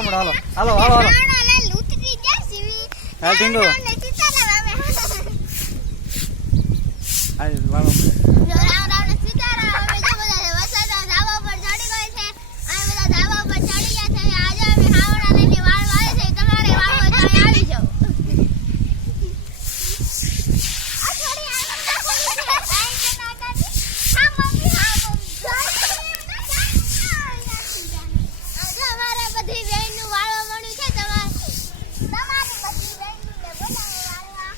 હમણાં હાલો. હાલો હાલો હાલો. હા ટીંગો હાલ વાળો.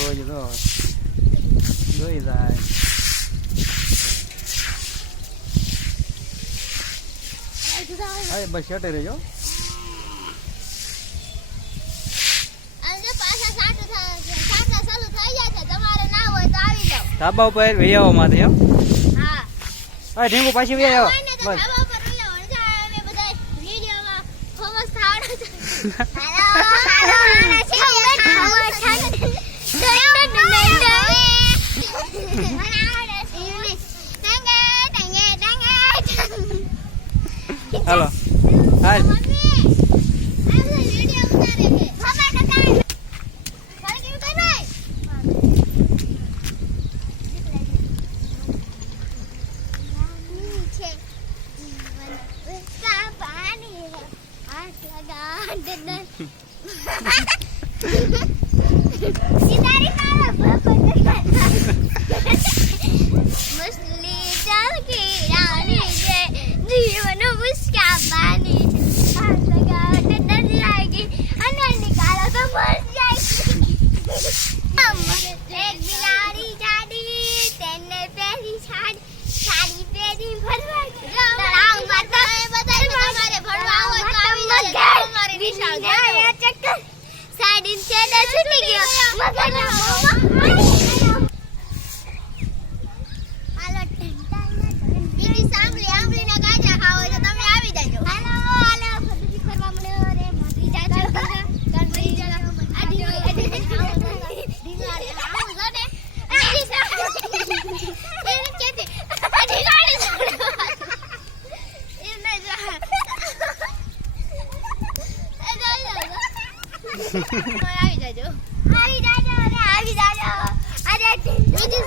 તો હોય તો જોઈ જાય હા બસ શેટે રહેજો ધાબા ઉપર વહી આવો માથે એમ હા હા ઢીંગુ પાછી વહી આવો બસ હેલો હેલો હાલો હાલ Сидари пара, папа. દાદા છૂટી ગયો મગરના મોમાં હાલો ટીવી સાંભળી આવી જાજો આવી જાજો આવી જાજો આજે બીજું